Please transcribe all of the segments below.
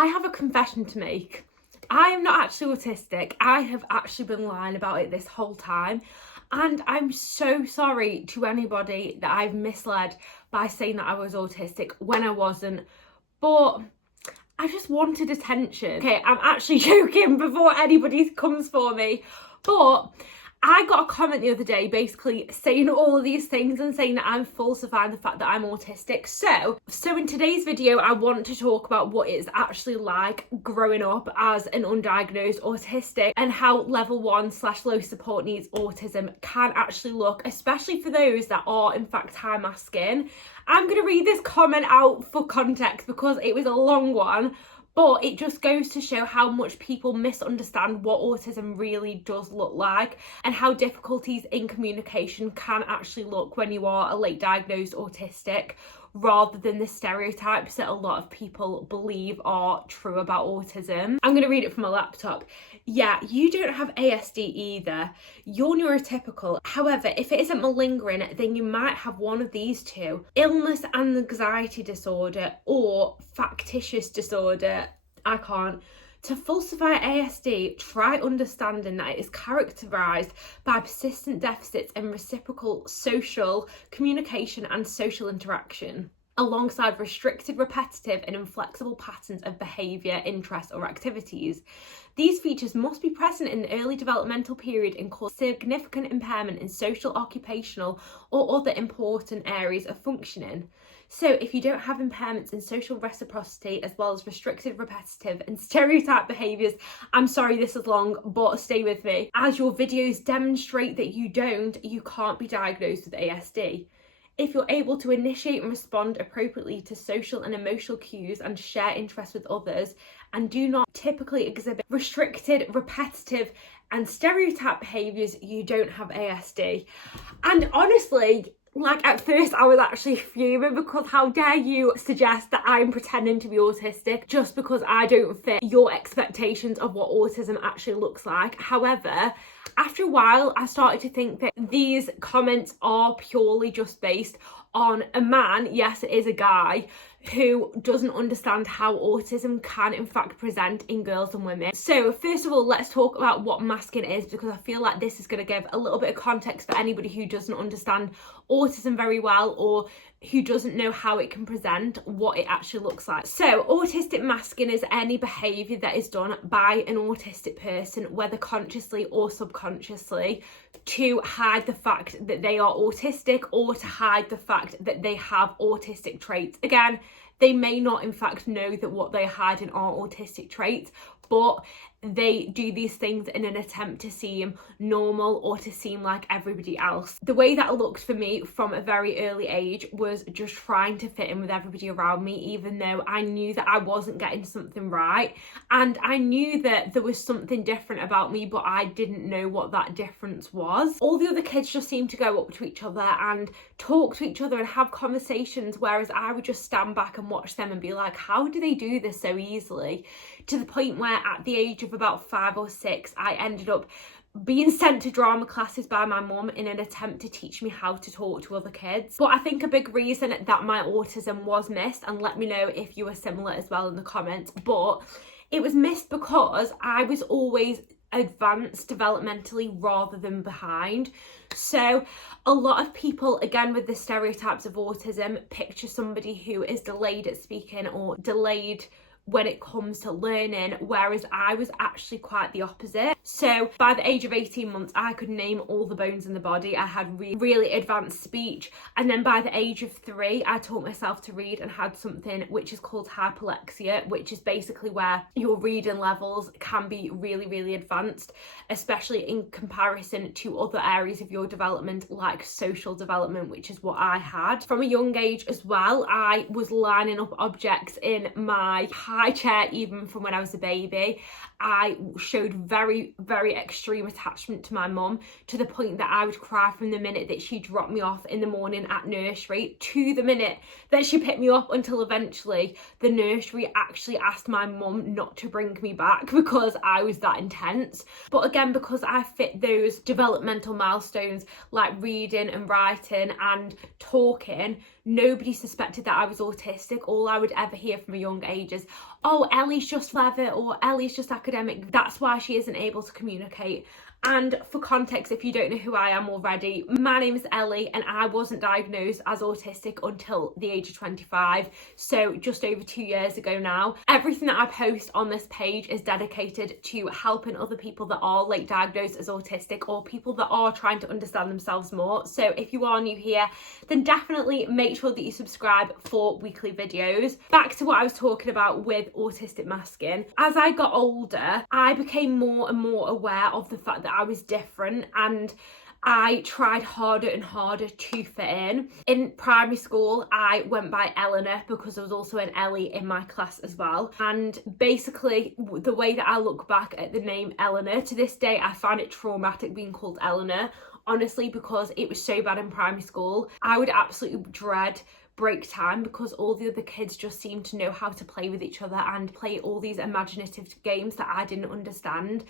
I have a confession to make. I am not actually autistic. I have actually been lying about it this whole time. And I'm so sorry to anybody that I've misled by saying that I was autistic when I wasn't. But I just wanted attention. Okay, I'm actually joking before anybody comes for me. But I got a comment the other day basically saying all of these things and saying that I'm falsifying the fact that I'm autistic. So in today's video, I want to talk about what it's actually like growing up as an undiagnosed autistic and how level 1/low support needs autism can actually look, especially for those that are in fact high masking. I'm going to read this comment out for context because it was a long one. But it just goes to show how much people misunderstand what autism really does look like and how difficulties in communication can actually look when you are a late diagnosed autistic, rather than the stereotypes that a lot of people believe are true about autism. I'm going to read it from a laptop. Yeah, you don't have ASD either. You're neurotypical. However, if it isn't malingering, then you might have one of these two: illness and anxiety disorder or factitious disorder. I can't. To falsify ASD, try understanding that it is characterised by persistent deficits in reciprocal social communication and social interaction, alongside restricted, repetitive and inflexible patterns of behaviour, interests or activities. These features must be present in the early developmental period and cause significant impairment in social, occupational or other important areas of functioning. So if you don't have impairments in social reciprocity as well as restricted, repetitive and stereotype behaviours, I'm sorry this is long, but stay with me. As your videos demonstrate that you don't, you can't be diagnosed with ASD. If you're able to initiate and respond appropriately to social and emotional cues and share interests with others, and do not typically exhibit restricted, repetitive and stereotype behaviours, you don't have ASD. And honestly, like at first I was actually fuming because how dare you suggest that I'm pretending to be autistic just because I don't fit your expectations of what autism actually looks like. However, after a while I started to think that these comments are purely just based on a man, yes it is a guy, who doesn't understand how autism can in fact present in girls and women. So first of all, let's talk about what masking is, because I feel like this is going to give a little bit of context for anybody who doesn't understand autism very well or who doesn't know how it can present, what it actually looks like. So autistic masking is any behaviour that is done by an autistic person, whether consciously or subconsciously, to hide the fact that they are autistic or to hide the fact that they have autistic traits. Again, they may not in fact know that what they're hiding are autistic traits, but they do these things in an attempt to seem normal or to seem like everybody else. The way that it looked for me from a very early age was just trying to fit in with everybody around me, even though I knew that I wasn't getting something right. And I knew that there was something different about me, but I didn't know what that difference was. All the other kids just seemed to go up to each other and talk to each other and have conversations, whereas I would just stand back and watch them and be like, how do they do this so easily? To the point where at the age of about 5 or 6, I ended up being sent to drama classes by my mum in an attempt to teach me how to talk to other kids. But I think a big reason that my autism was missed, and let me know if you were similar as well in the comments, but it was missed because I was always advanced developmentally rather than behind. So a lot of people, again with the stereotypes of autism, picture somebody who is delayed at speaking or delayed when it comes to learning, whereas I was actually quite the opposite. So by the age of 18 months, I could name all the bones in the body. I had really advanced speech. And then by the age of 3, I taught myself to read and had something which is called hyperlexia, which is basically where your reading levels can be really, really advanced, especially in comparison to other areas of your development, like social development, which is what I had. From a young age as well, I was lining up objects in my high chair even from when I was a baby. I showed very, very extreme attachment to my mum, to the point that I would cry from the minute that she dropped me off in the morning at nursery to the minute that she picked me up, until eventually the nursery actually asked my mum not to bring me back because I was that intense. But again, because I fit those developmental milestones like reading and writing and talking, nobody suspected that I was autistic. All I would ever hear from a young age is, oh, Ellie's just clever or Ellie's just academic, that's why she isn't able to communicate. And for context, if you don't know who I am already, my name is Ellie and I wasn't diagnosed as autistic until the age of 25, so just over 2 years ago now. Everything that I post on this page is dedicated to helping other people that are late diagnosed as autistic or people that are trying to understand themselves more. So if you are new here, then definitely make sure that you subscribe for weekly videos. Back to what I was talking about with autistic masking. As I got older, I became more and more aware of the fact that I was different, and I tried harder and harder to fit in. In primary school, I went by Eleanor because there was also an Ellie in my class as well. And basically, the way that I look back at the name Eleanor, to this day, I find it traumatic being called Eleanor, honestly, because it was so bad in primary school. I would absolutely dread break time because all the other kids just seemed to know how to play with each other and play all these imaginative games that I didn't understand.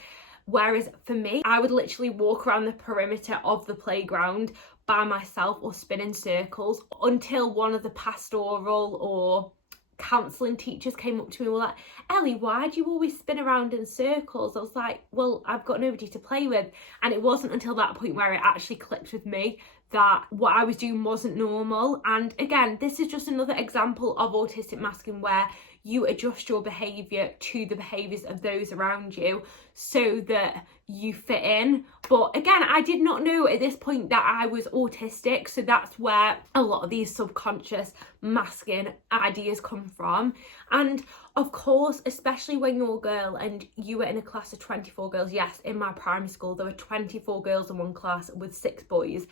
Whereas for me, I would literally walk around the perimeter of the playground by myself or spin in circles until one of the pastoral or counselling teachers came up to me and were like, Ellie, why do you always spin around in circles? I was like, well, I've got nobody to play with. And it wasn't until that point where it actually clicked with me that what I was doing wasn't normal. And again, this is just another example of autistic masking where you adjust your behaviour to the behaviours of those around you so that you fit in. But again, I did not know at this point that I was autistic, so that's where a lot of these subconscious masking ideas come from. And of course, especially when you're a girl and you were in a class of 24 girls, yes, in my primary school there were 24 girls in one class with 6 boys.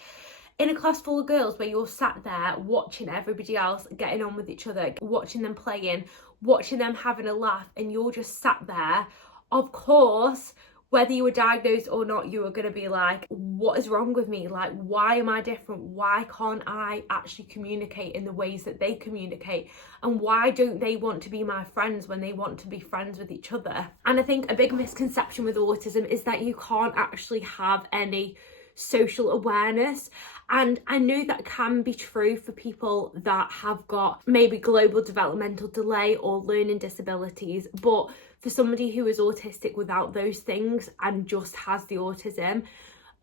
In a class full of girls where you're sat there watching everybody else getting on with each other, watching them playing, watching them having a laugh, and you're just sat there, of course, whether you were diagnosed or not, you were going to be like, what is wrong with me? Like, why am I different? Why can't I actually communicate in the ways that they communicate? And why don't they want to be my friends when they want to be friends with each other? And I think a big misconception with autism is that you can't actually have any social awareness. And I know that can be true for people that have got maybe global developmental delay or learning disabilities, but for somebody who is autistic without those things and just has the autism,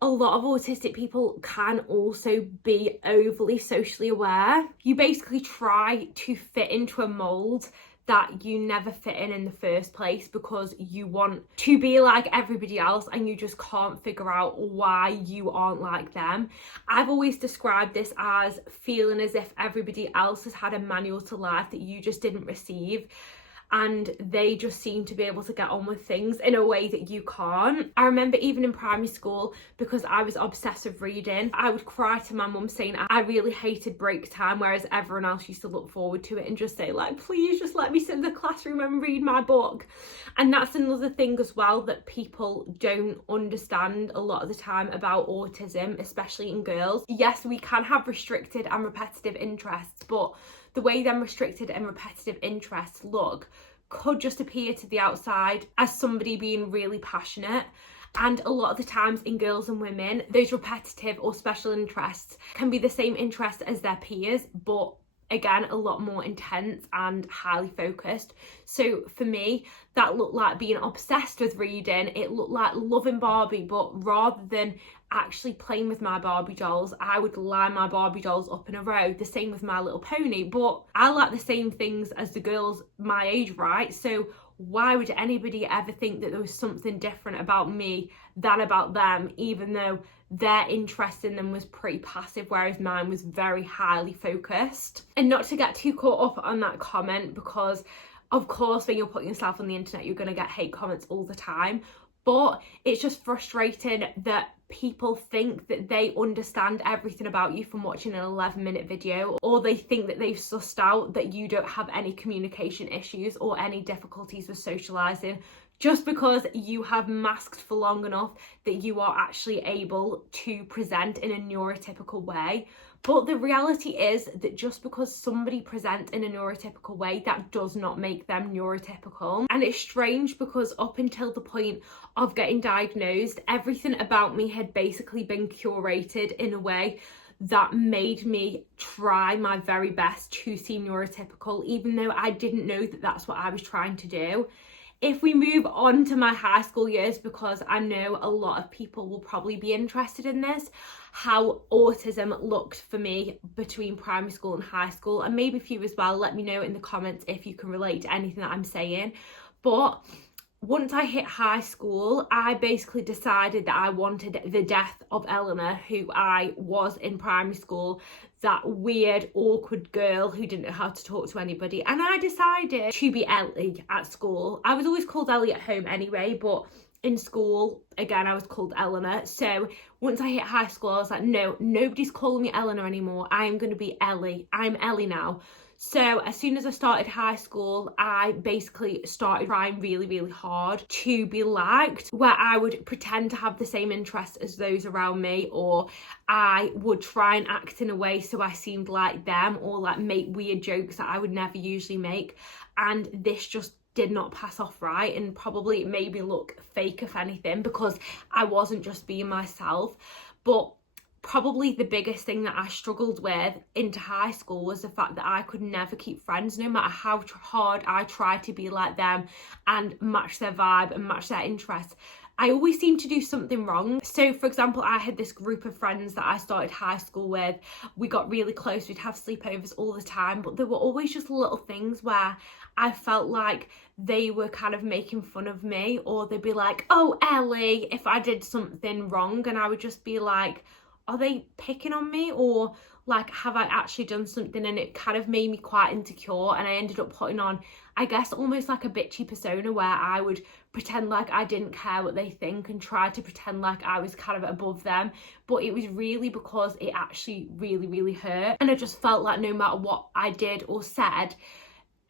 a lot of autistic people can also be overly socially aware. You basically try to fit into a mold that you never fit in the first place because you want to be like everybody else and you just can't figure out why you aren't like them. I've always described this as feeling as if everybody else has had a manual to life that you just didn't receive, and they just seem to be able to get on with things in a way that you can't. I remember even in primary school, because I was obsessed with reading, I would cry to my mum saying I really hated break time, whereas everyone else used to look forward to it and just say like, please just let me sit in the classroom and read my book. And that's another thing as well that people don't understand a lot of the time about autism, especially in girls. Yes, we can have restricted and repetitive interests, but the way them restricted and repetitive interests look could just appear to the outside as somebody being really passionate. And a lot of the times in girls and women, those repetitive or special interests can be the same interest as their peers, but again, a lot more intense and highly focused. So for me, that looked like being obsessed with reading. It looked like loving Barbie, but rather than actually playing with my Barbie dolls, I would line my Barbie dolls up in a row. The same with My Little Pony, but I like the same things as the girls my age, right? So why would anybody ever think that there was something different about me than about them, even though their interest in them was pretty passive, whereas mine was very highly focused? And not to get too caught up on that comment, because of course when you're putting yourself on the internet you're going to get hate comments all the time, but it's just frustrating that people think that they understand everything about you from watching an 11-minute video, or they think that they've sussed out that you don't have any communication issues or any difficulties with socialising just because you have masked for long enough that you are actually able to present in a neurotypical way. But the reality is that just because somebody presents in a neurotypical way, that does not make them neurotypical. And it's strange because up until the point of getting diagnosed, everything about me had basically been curated in a way that made me try my very best to seem neurotypical, even though I didn't know that that's what I was trying to do. If we move on to my high school years, because I know a lot of people will probably be interested in this, how autism looked for me between primary school and high school, and maybe for you as well, let me know in the comments if you can relate to anything that I'm saying. But once I hit high school, I basically decided that I wanted the death of Eleanor, who I was in primary school, that weird, awkward girl who didn't know how to talk to anybody. And I decided to be Ellie at school. I was always called Ellie at home anyway, but in school, again, I was called Eleanor. So once I hit high school, I was like, no, nobody's calling me Eleanor anymore. I am going to be Ellie. I'm Ellie now. So as soon as I started high school, I basically started trying really, really hard to be liked, where I would pretend to have the same interests as those around me, or I would try and act in a way so I seemed like them, or like make weird jokes that I would never usually make. And this just did not pass off right, and probably it made me look fake if anything, because I wasn't just being myself. But probably the biggest thing that I struggled with into high school was the fact that I could never keep friends, no matter how hard I tried to be like them and match their vibe and match their interests. I always seemed to do something wrong. So for example, I had this group of friends that I started high school with. We got really close, we'd have sleepovers all the time, but there were always just little things where I felt like they were kind of making fun of me, or they'd be like, oh Ellie, if I did something wrong, and I would just be like, are they picking on me, or like have I actually done something? And it kind of made me quite insecure, and I ended up putting on, I guess, almost like a bitchy persona, where I would pretend like I didn't care what they think and try to pretend like I was kind of above them. But it was really because it actually really, really hurt, and I just felt like no matter what I did or said,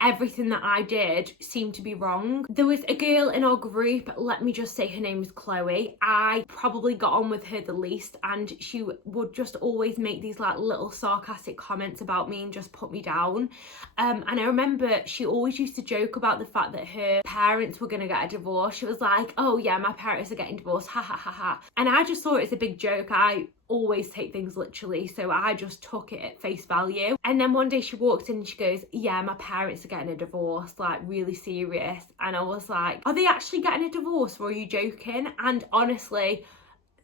everything that I did seemed to be wrong. There was a girl in our group, let me just say her name was Chloe. I probably got on with her the least, and she would just always make these like little sarcastic comments about me and just put me down. And I remember she always used to joke about the fact that her parents were going to get a divorce. She was like, oh yeah, my parents are getting divorced, ha ha ha ha. And I just saw it as a big joke. I always take things literally, so I just took it at face value. And then one day she walked in and she goes, yeah, my parents are getting a divorce, like really serious. And I was like, are they actually getting a divorce, or are you joking? And honestly,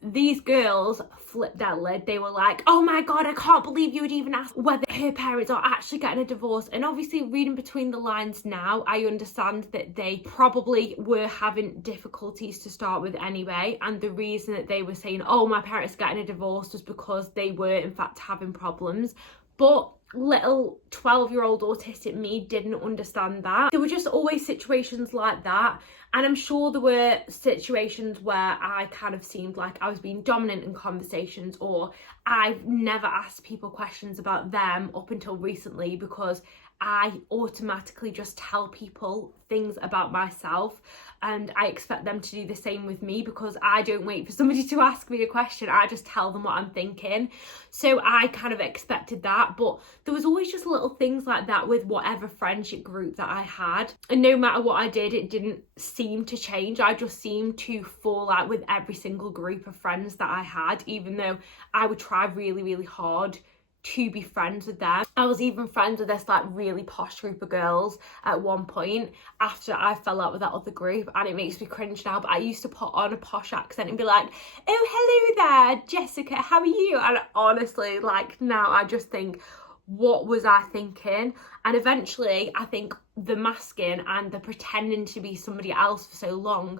these girls flipped their lid. They were like, oh my god, I can't believe you would even ask whether her parents are actually getting a divorce. And obviously, reading between the lines now, I understand that they probably were having difficulties to start with anyway, and the reason that they were saying, oh, my parents are getting a divorce, was because they were in fact having problems. But little 12-year-old autistic me didn't understand that. There were just always situations like that, and I'm sure there were situations where I kind of seemed like I was being dominant in conversations, or I've never asked people questions about them up until recently, because I automatically just tell people things about myself, and I expect them to do the same with me, because I don't wait for somebody to ask me a question. I just tell them what I'm thinking. So I kind of expected that, but there was always just little things like that with whatever friendship group that I had, and no matter what I did, it didn't seem to change. I just seemed to fall out with every single group of friends that I had, even though I would try really, really hard to be friends with them. I was even friends with this like really posh group of girls at one point after I fell out with that other group, and it makes me cringe now, but I used to put on a posh accent and be like, oh hello there Jessica, how are you? And honestly, like now I just think, what was I thinking? And eventually I think the masking and the pretending to be somebody else for so long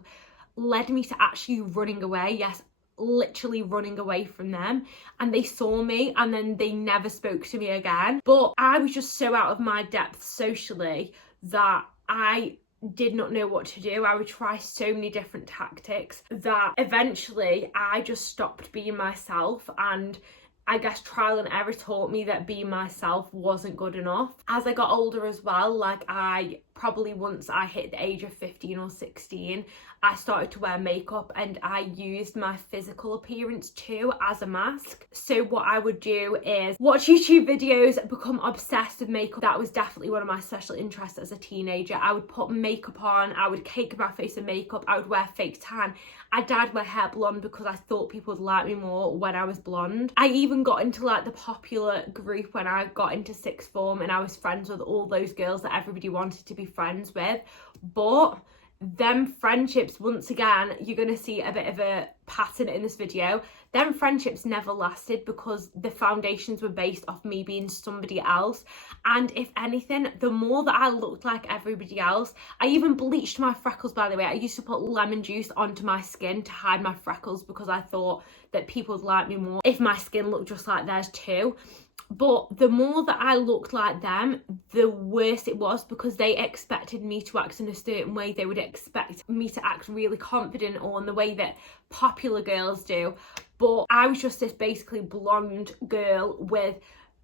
led me to actually running away. Yes, literally running away from them, and they saw me and then they never spoke to me again. But I was just so out of my depth socially that I did not know what to do. I would try so many different tactics that eventually I just stopped being myself, and I guess trial and error taught me that being myself wasn't good enough. As I got older as well, like I probably once I hit the age of 15 or 16, I started to wear makeup, and I used my physical appearance too as a mask. So what I would do is watch YouTube videos, become obsessed with makeup. That was definitely one of my special interests as a teenager. I would put makeup on, I would cake my face with makeup, I would wear fake tan. I dyed my hair blonde because I thought people would like me more when I was blonde. I even even got into like the popular group when I got into sixth form, and I was friends with all those girls that everybody wanted to be friends with. But them friendships, once again, you're going to see a bit of a pattern in this video. Them friendships never lasted because the foundations were based off me being somebody else. And if anything, the more that I looked like everybody else, I even bleached my freckles, by the way. I used to put lemon juice onto my skin to hide my freckles because I thought that people would like me more if my skin looked just like theirs too. But the more that I looked like them, the worse it was, because they expected me to act in a certain way. They would expect me to act really confident or in the way that popular girls do. But I was just this basically blonde girl with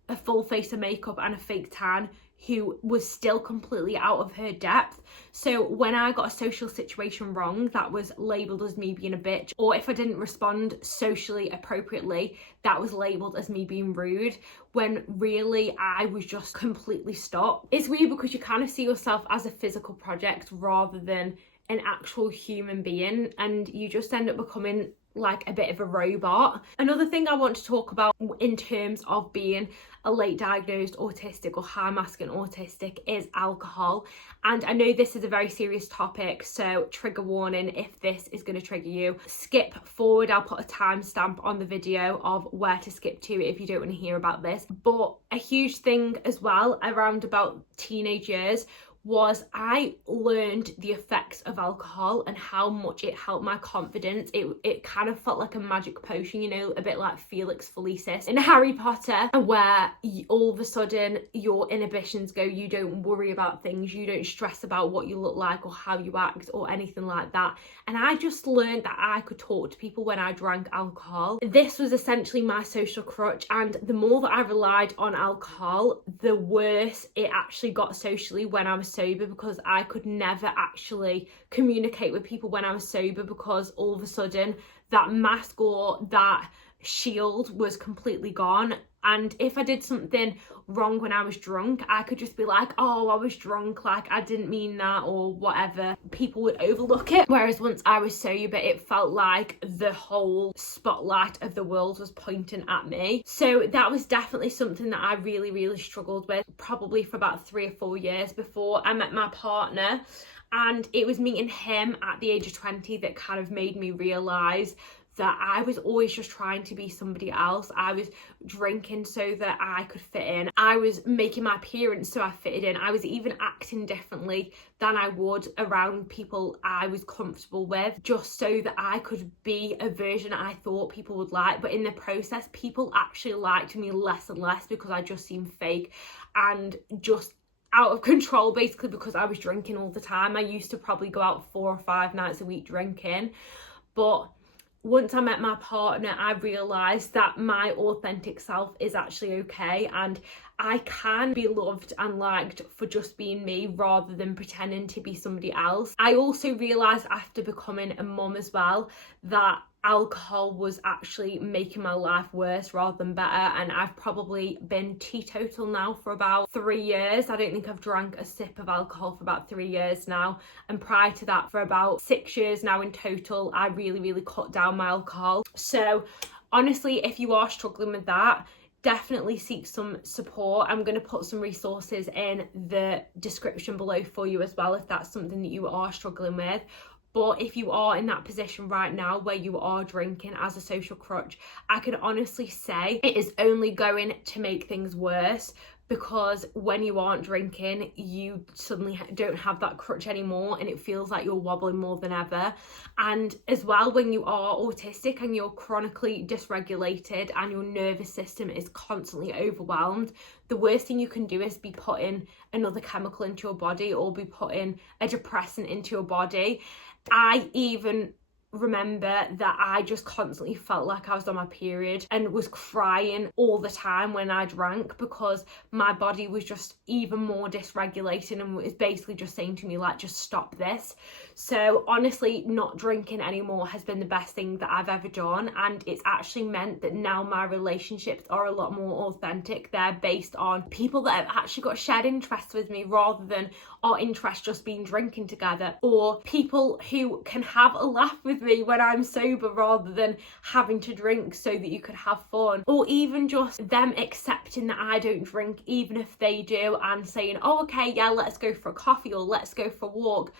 a full face of makeup and a fake tan who was still completely out of her depth. So when I got a social situation wrong, that was labelled as me being a bitch. Or if I didn't respond socially appropriately, that was labelled as me being rude, when really I was just completely stuck. It's weird because you kind of see yourself as a physical project rather than an actual human being, and you just end up becoming like a bit of a robot. Another thing I want to talk about in terms of being a late diagnosed autistic or high masking autistic is alcohol. And I know this is a very serious topic, so trigger warning if this is going to trigger you. Skip forward. I'll put a timestamp on the video of where to skip to if you don't want to hear about this. But a huge thing as well around about teenage years was I learned the effects of alcohol and how much it helped my confidence. It kind of felt like a magic potion, you know, a bit like Felix Felicis in Harry Potter, where all of a sudden your inhibitions go, you don't worry about things, you don't stress about what you look like or how you act or anything like that. And I just learned that I could talk to people when I drank alcohol. This was essentially my social crutch, and the more that I relied on alcohol, the worse it actually got socially when I was sober, because I could never actually communicate with people when I was sober, because all of a sudden that mask or that shield was completely gone. And if I did something wrong when I was drunk, I could just be like, oh, I was drunk, like I didn't mean that or whatever. People would overlook it. Whereas once I was sober, it felt like the whole spotlight of the world was pointing at me. So that was definitely something that I really struggled with, probably for about 3 or 4 years before I met my partner. And it was meeting him at the age of 20 that kind of made me realise that I was always just trying to be somebody else. I was drinking so that I could fit in. I was making my appearance so I fitted in. I was even acting differently than I would around people I was comfortable with, just so that I could be a version I thought people would like. But in the process, people actually liked me less and less because I just seemed fake and just out of control, basically, because I was drinking all the time. I used to probably go out 4 or 5 nights a week drinking. But once I met my partner, I realised that my authentic self is actually okay, and I can be loved and liked for just being me rather than pretending to be somebody else. I also realised after becoming a mum as well that alcohol was actually making my life worse rather than better, and I've probably been teetotal now for about 3 years. I don't think I've drank a sip of alcohol for about 3 years now, and prior to that for about 6 years now in total. I really cut down my alcohol. So honestly, if you are struggling with that, definitely seek some support. I'm going to put some resources in the description below for you as well if that's something that you are struggling with. But if you are in that position right now where you are drinking as a social crutch, I can honestly say it is only going to make things worse, because when you aren't drinking, you suddenly don't have that crutch anymore and it feels like you're wobbling more than ever. And as well, when you are autistic and you're chronically dysregulated and your nervous system is constantly overwhelmed, the worst thing you can do is be putting another chemical into your body or be putting a depressant into your body. I even remember that I just constantly felt like I was on my period and was crying all the time when I drank, because my body was just even more dysregulated and was basically just saying to me like, just stop this. So honestly, not drinking anymore has been the best thing that I've ever done, and it's actually meant that now my relationships are a lot more authentic. They're based on people that have actually got shared interests with me rather than our interest just being drinking together, or people who can have a laugh with with me when I'm sober rather than having to drink so that you could have fun. Or even just them accepting that I don't drink even if they do, and saying, oh okay, yeah, let's go for a coffee or let's go for a walk.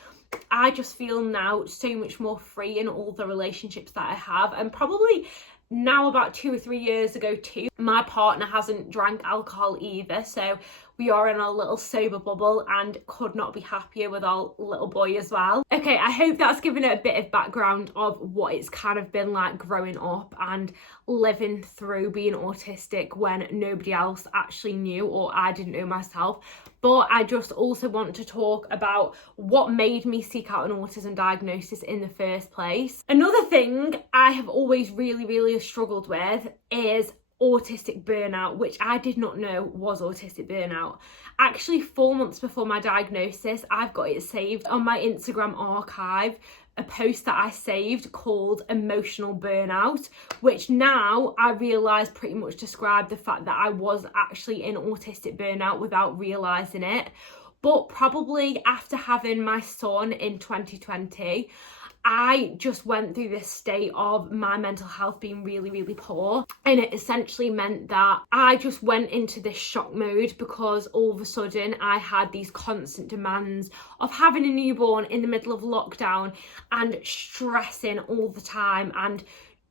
I just feel now so much more free in all the relationships that I have. And probably now about 2 or 3 years ago too, my partner hasn't drank alcohol either, so we are in our little sober bubble and could not be happier with our little boy as well. Okay, I hope that's given it a bit of background of what it's kind of been like growing up and living through being autistic when nobody else actually knew, or I didn't know myself. But I just also want to talk about what made me seek out an autism diagnosis in the first place. Another thing I have always really struggled with is autistic burnout, which I did not know was autistic burnout. Actually, 4 months before my diagnosis, I've got it saved on my Instagram archive, a post that I saved called emotional burnout, which now I realise pretty much described the fact that I was actually in autistic burnout without realising it. But probably after having my son in 2020, I just went through this state of my mental health being really poor, and it essentially meant that I just went into this shock mode because all of a sudden I had these constant demands of having a newborn in the middle of lockdown and stressing all the time and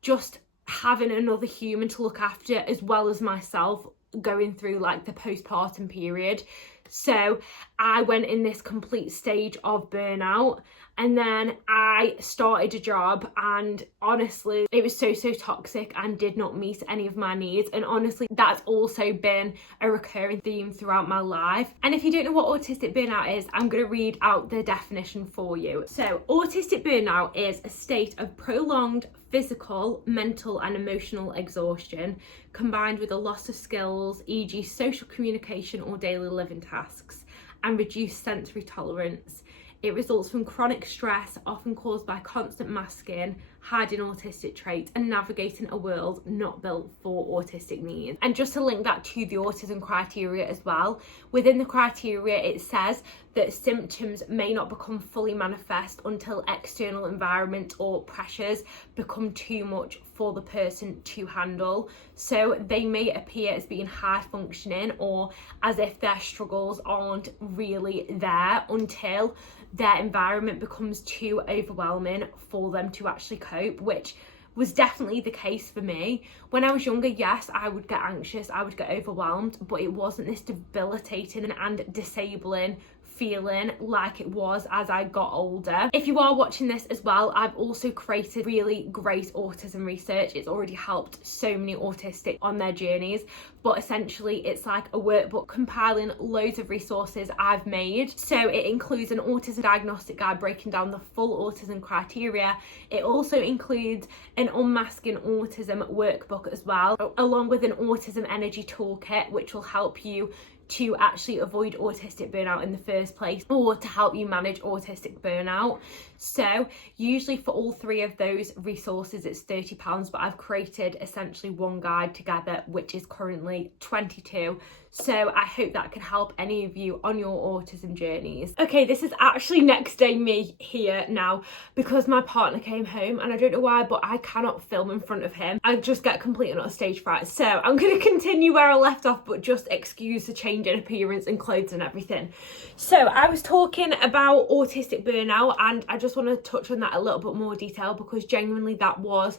just having another human to look after as well as myself going through like the postpartum period. So I went in this complete stage of burnout, and then I started a job, and honestly it was so toxic and did not meet any of my needs. And honestly, that's also been a recurring theme throughout my life. And if you don't know what autistic burnout is, I'm going to read out the definition for you. So autistic burnout is a state of prolonged physical, mental and emotional exhaustion combined with a loss of skills, e.g. social communication or daily living tasks, and reduced sensory tolerance. It results from chronic stress, often caused by constant masking, hiding autistic traits and navigating a world not built for autistic needs. And just to link that to the autism criteria as well, within the criteria it says that symptoms may not become fully manifest until external environment or pressures become too much for the person to handle. So they may appear as being high functioning or as if their struggles aren't really there until their environment becomes too overwhelming for them to actually cope, which was definitely the case for me. When I was younger, yes, I would get anxious, I would get overwhelmed, but it wasn't this debilitating and disabling feeling like it was as I got older. If you are watching this as well, I've also created really great autism research. It's already helped so many autistic on their journeys, but essentially it's like a workbook compiling loads of resources I've made. So it includes an autism diagnostic guide breaking down the full autism criteria. It also includes an unmasking autism workbook as well, along with an autism energy toolkit, which will help you to actually avoid autistic burnout in the first place, or to help you manage autistic burnout. So usually for all three of those resources it's £30, but I've created essentially one guide together which is currently £22. So I hope that can help any of you on your autism journeys. Okay, this is actually next day me here now because my partner came home, and I don't know why, but I cannot film in front of him. I just get complete and utter stage fright. So I'm going to continue where I left off, but just excuse the change in appearance and clothes and everything. So I was talking about autistic burnout, and I just want to touch on that a little bit more detail because genuinely that was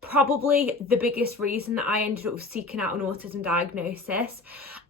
probably the biggest reason that I ended up seeking out an autism diagnosis.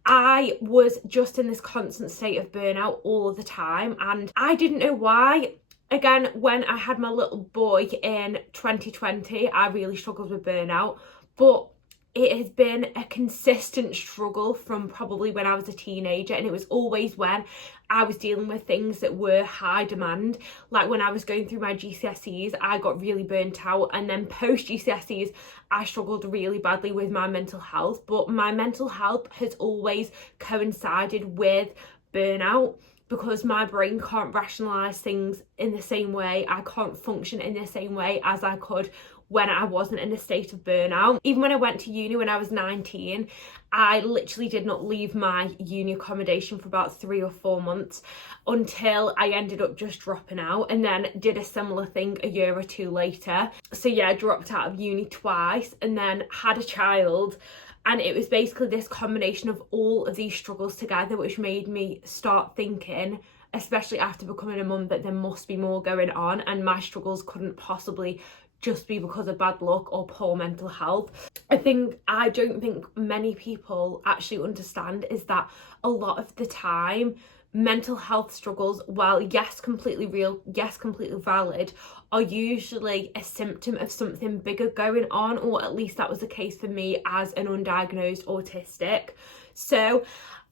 I was just in this constant state of burnout all of the time, and I didn't know why. Again, when I had my little boy in 2020, I really struggled with burnout, but it has been a consistent struggle from probably when I was a teenager, and it was always when I was dealing with things that were high demand. Like when I was going through my GCSEs, I got really burnt out, and then post GCSEs I struggled really badly with my mental health, but my mental health has always coincided with burnout. because my brain can't rationalise things in the same way. I can't function in the same way as I could when I wasn't in a state of burnout. Even when I went to uni when I was 19, I literally did not leave my uni accommodation for about 3 or 4 months until I ended up just dropping out, and then did a similar thing a year or 2 later. So yeah, I dropped out of uni twice and then had a child. And it was basically this combination of all of these struggles together which made me start thinking, especially after becoming a mum, that there must be more going on, and my struggles couldn't possibly just be because of bad luck or poor mental health. I don't think many people actually understand is that a lot of the time mental health struggles, while yes completely real, yes completely valid, are usually a symptom of something bigger going on, or at least that was the case for me as an undiagnosed autistic. So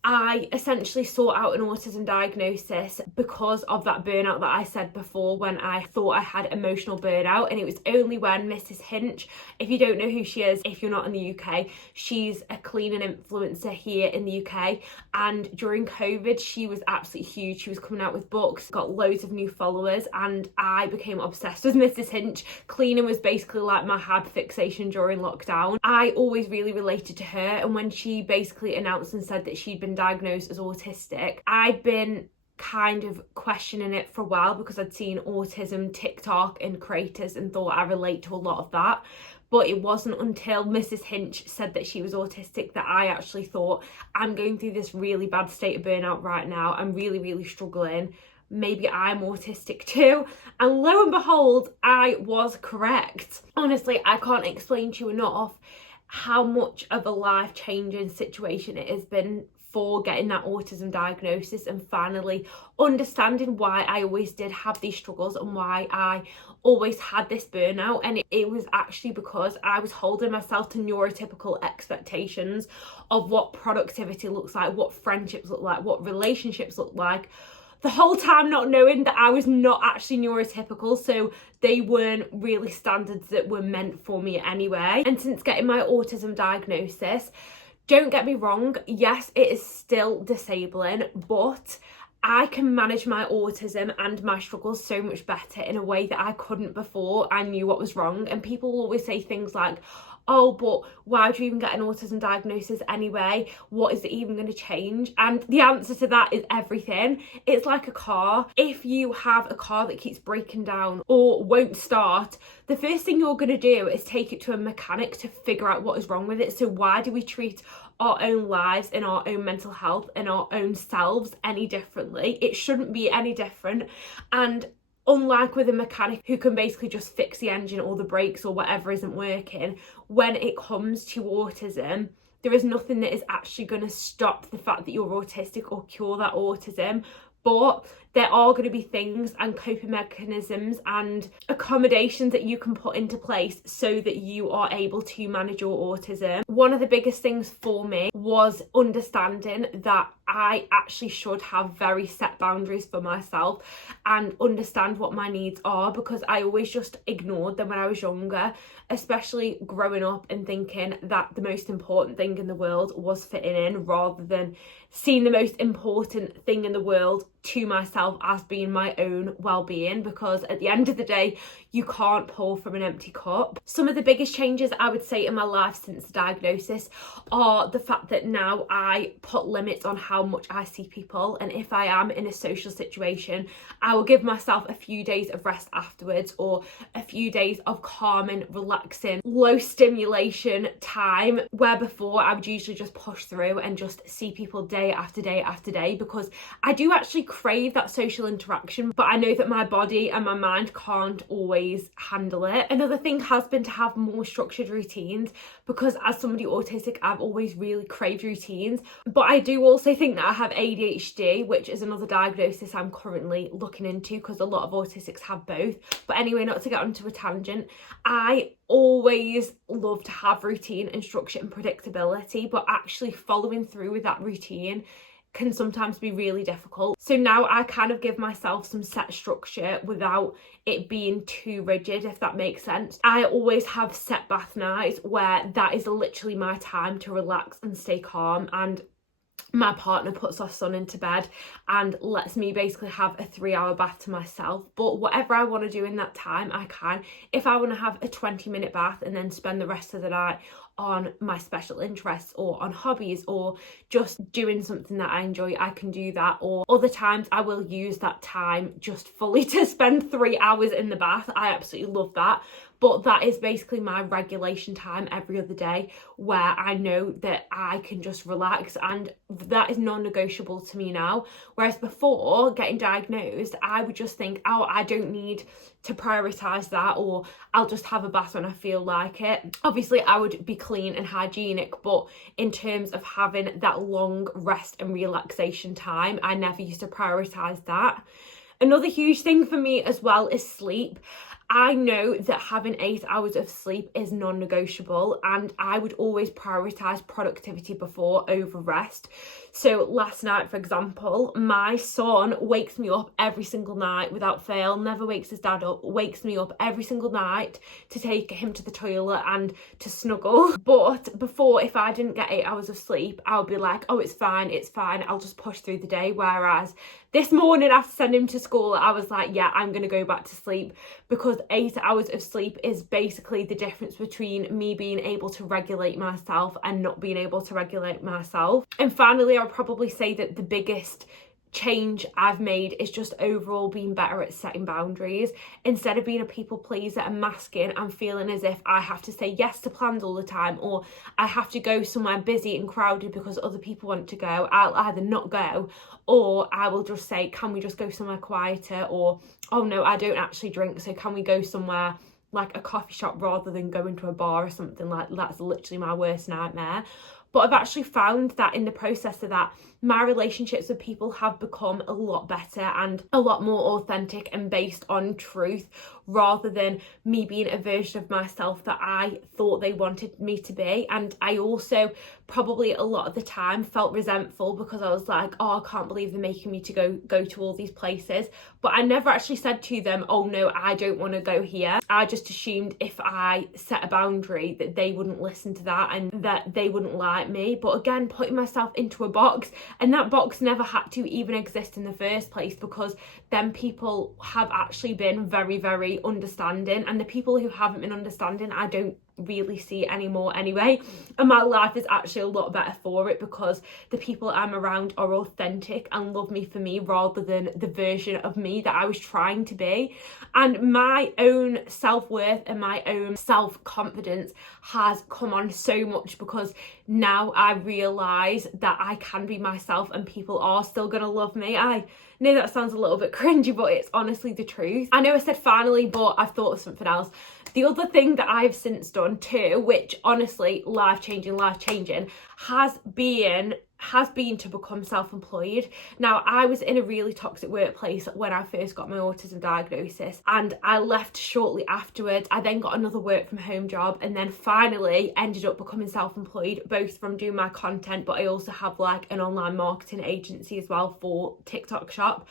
I essentially sought out an autism diagnosis because of that burnout that I said before, when I thought I had emotional burnout. And it was only when Mrs. Hinch, if you don't know who she is, if you're not in the UK, she's a cleaning influencer here in the UK. And during COVID, she was absolutely huge. She was coming out with books, got loads of new followers, and I became obsessed with Mrs. Hinch. Cleaning was basically like my hard fixation during lockdown. I always really related to her, and when she basically announced and said that she'd been diagnosed as autistic, I'd been kind of questioning it for a while because I'd seen autism TikTok and creators and thought I relate to a lot of that. But it wasn't until Mrs. Hinch said that she was autistic that I actually thought, I'm going through this really bad state of burnout right now. I'm really, really struggling. Maybe I'm autistic too. And lo and behold, I was correct. Honestly, I can't explain to you enough how much of a life-changing situation it has been for getting that autism diagnosis and finally understanding why I always did have these struggles and why I always had this burnout. And it was actually because I was holding myself to neurotypical expectations of what productivity looks like, what friendships look like, what relationships look like, the whole time not knowing that I was not actually neurotypical, so they weren't really standards that were meant for me anyway. And since getting my autism diagnosis, don't get me wrong, yes, it is still disabling, but I can manage my autism and my struggles so much better in a way that I couldn't before I knew what was wrong. And people always say things like, oh, but why do you even get an autism diagnosis anyway? What is it even going to change? And the answer to that is everything. It's like a car. If you have a car that keeps breaking down or won't start, the first thing you're going to do is take it to a mechanic to figure out what is wrong with it. So why do we treat our own lives and our own mental health and our own selves any differently? It shouldn't be any different. And unlike with a mechanic who can basically just fix the engine or the brakes or whatever isn't working, when it comes to autism, there is nothing that is actually going to stop the fact that you're autistic or cure that autism. But there are going to be things and coping mechanisms and accommodations that you can put into place so that you are able to manage your autism. One of the biggest things for me was understanding that I actually should have very set boundaries for myself and understand what my needs are, because I always just ignored them when I was younger, especially growing up and thinking that the most important thing in the world was fitting in, rather than seeing the most important thing in the world to myself as being my own well-being, because at the end of the day, you can't pour from an empty cup. Some of the biggest changes I would say in my life since the diagnosis are the fact that now I put limits on how much I see people, and if I am in a social situation, I will give myself a few days of rest afterwards, or a few days of calming, relaxing, low stimulation time, where before I would usually just push through and just see people day after day after day, because I do actually crave that social interaction, but I know that my body and my mind can't always handle it. Another thing has been to have more structured routines, because as somebody autistic, I've always really craved routines. But I do also think that I have ADHD, which is another diagnosis I'm currently looking into, because a lot of autistics have both. But anyway, not to get onto a tangent, I always love to have routine and structure and predictability, but actually following through with that routine can sometimes be really difficult. So now I kind of give myself some set structure without it being too rigid, if that makes sense. I always have set bath nights where that is literally my time to relax and stay calm, and my partner puts our son into bed and lets me basically have a 3-hour bath to myself. But whatever I want to do in that time, I can. If I want to have a 20-minute bath and then spend the rest of the night on my special interests or on hobbies or just doing something that I enjoy, I can do that. Or other times I will use that time just fully to spend 3 hours in the bath. I absolutely love that. But that is basically my regulation time every other day, where I know that I can just relax, and that is non-negotiable to me now. Whereas before getting diagnosed, I would just think, oh, I don't need to prioritise that, or I'll just have a bath when I feel like it. Obviously I would be clean and hygienic, but in terms of having that long rest and relaxation time, I never used to prioritise that. Another huge thing for me as well is sleep. I know that having 8 hours of sleep is non-negotiable, and I would always prioritise productivity before over rest. So last night, for example, my son wakes me up every single night without fail, never wakes his dad up, wakes me up every single night to take him to the toilet and to snuggle. But before, if I didn't get 8 hours of sleep, I would be like, oh, it's fine, I'll just push through the day. Whereas this morning after sending him to school, I was like, yeah, I'm going to go back to sleep, because 8 hours of sleep is basically the difference between me being able to regulate myself and not being able to regulate myself. And finally, I would probably say that the biggest change I've made is just overall being better at setting boundaries. Instead of being a people pleaser and masking and feeling as if I have to say yes to plans all the time, or I have to go somewhere busy and crowded because other people want to go, I'll either not go, or I will just say, can we just go somewhere quieter? Or, oh no, I don't actually drink, so can we go somewhere like a coffee shop rather than going to a bar or something? Like, that's literally my worst nightmare. But I've actually found that in the process of that, my relationships with people have become a lot better and a lot more authentic and based on truth, rather than me being a version of myself that I thought they wanted me to be. And I also probably a lot of the time felt resentful because I was like, oh, I can't believe they're making me to go to all these places. But I never actually said to them, oh no, I don't want to go here. I just assumed if I set a boundary that they wouldn't listen to that and that they wouldn't like me. But again, putting myself into a box, and that box never had to even exist in the first place, because then people have actually been very, very understanding, and the people who haven't been understanding, I don't really see anymore anyway. And my life is actually a lot better for it, because the people I'm around are authentic and love me for me, rather than the version of me that I was trying to be. And my own self-worth and my own self-confidence has come on so much, because now I realise that I can be myself and people are still gonna love me. I know that sounds a little bit cringy, but it's honestly the truth. I know I said finally, but I've thought of something else. The other thing that I've since done too, which honestly life-changing, has been to become self-employed. Now, I was in a really toxic workplace when I first got my autism diagnosis, and I left shortly afterwards. I then got another work from home job, and then finally ended up becoming self-employed, both from doing my content, but I also have like an online marketing agency as well for TikTok shop.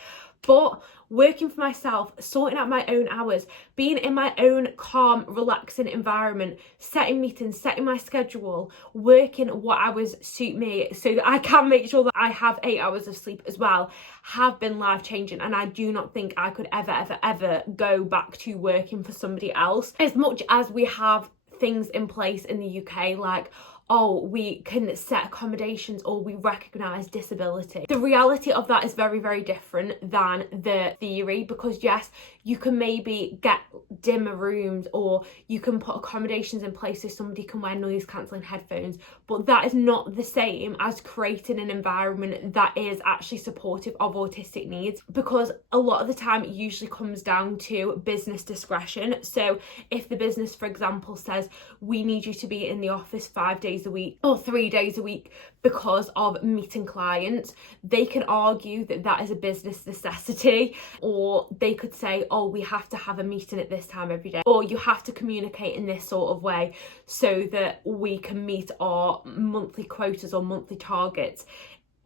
But working for myself, sorting out my own hours, being in my own calm, relaxing environment, setting meetings, setting my schedule, working what hours suit me so that I can make sure that I have 8 hours of sleep as well, have been life-changing. And I do not think I could ever go back to working for somebody else. As much as we have things in place in the UK, like, oh, we can set accommodations or we recognise disability. The reality of that is very, very different than the theory, because yes, you can maybe get dimmer rooms or you can put accommodations in place so somebody can wear noise cancelling headphones, but that is not the same as creating an environment that is actually supportive of autistic needs, because a lot of the time it usually comes down to business discretion. So if the business, for example, says we need you to be in the office 5 days a week or 3 days a week because of meeting clients, they can argue that that is a business necessity, or they could say, oh, we have to have a meeting at this time every day, or you have to communicate in this sort of way so that we can meet our monthly quotas or monthly targets.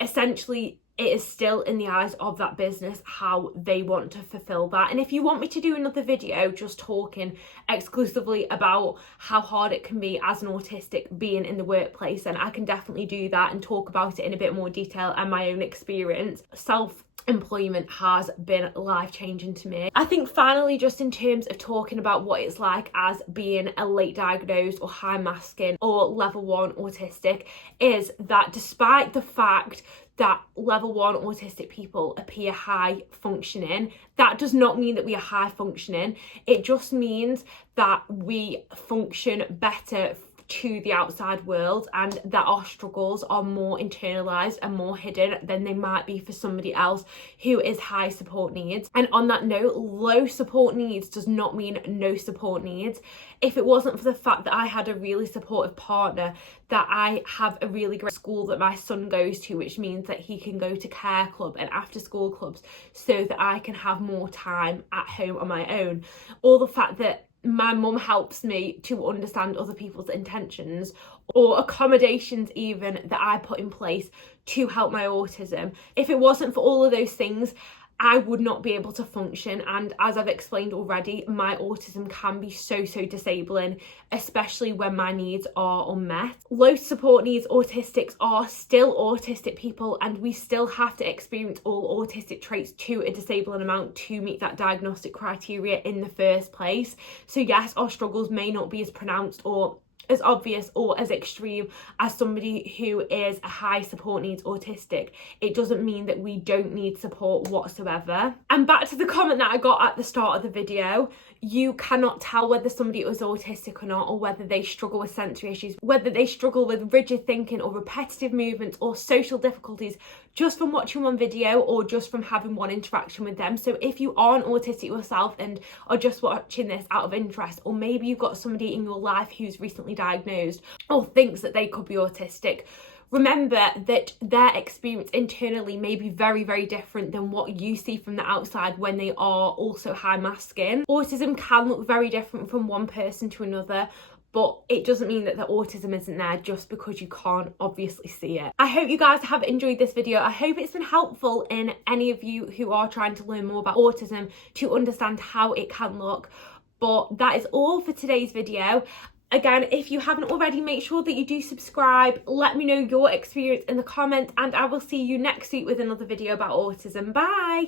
Essentially, it is still in the eyes of that business how they want to fulfill that. And if you want me to do another video just talking exclusively about how hard it can be as an autistic being in the workplace, then I can definitely do that and talk about it in a bit more detail and my own experience. Self-employment has been life-changing to me. I think finally, just in terms of talking about what it's like as being a late diagnosed or high masking or level 1 autistic, is that despite the fact that level 1 autistic people appear high functioning, that does not mean that we are high functioning. It just means that we function better to the outside world, and that our struggles are more internalized and more hidden than they might be for somebody else who is high support needs. And on that note, low support needs does not mean no support needs. If it wasn't for the fact that I had a really supportive partner, that I have a really great school that my son goes to, which means that he can go to care club and after school clubs so that I can have more time at home on my own, or the fact that my mum helps me to understand other people's intentions, or accommodations even that I put in place to help my autism. If it wasn't for all of those things, I would not be able to function. And as I've explained already, my autism can be so disabling, especially when my needs are unmet. Low support needs autistics are still autistic people, and we still have to experience all autistic traits to a disabling amount to meet that diagnostic criteria in the first place. So yes, our struggles may not be as pronounced or as obvious or as extreme as somebody who is a high support needs autistic. It doesn't mean that we don't need support whatsoever. And back to the comment that I got at the start of the video, you cannot tell whether somebody is autistic or not, or whether they struggle with sensory issues, whether they struggle with rigid thinking or repetitive movements or social difficulties, just from watching one video or just from having one interaction with them. So if you aren't autistic yourself and are just watching this out of interest, or maybe you've got somebody in your life who's recently diagnosed or thinks that they could be autistic, remember that their experience internally may be very different than what you see from the outside when they are also high masking. Autism can look very different from one person to another, but it doesn't mean that the autism isn't there just because you can't obviously see it. I hope you guys have enjoyed this video. I hope it's been helpful in any of you who are trying to learn more about autism to understand how it can look. But that is all for today's video. Again, if you haven't already, make sure that you do subscribe. Let me know your experience in the comments, and I will see you next week with another video about autism. Bye!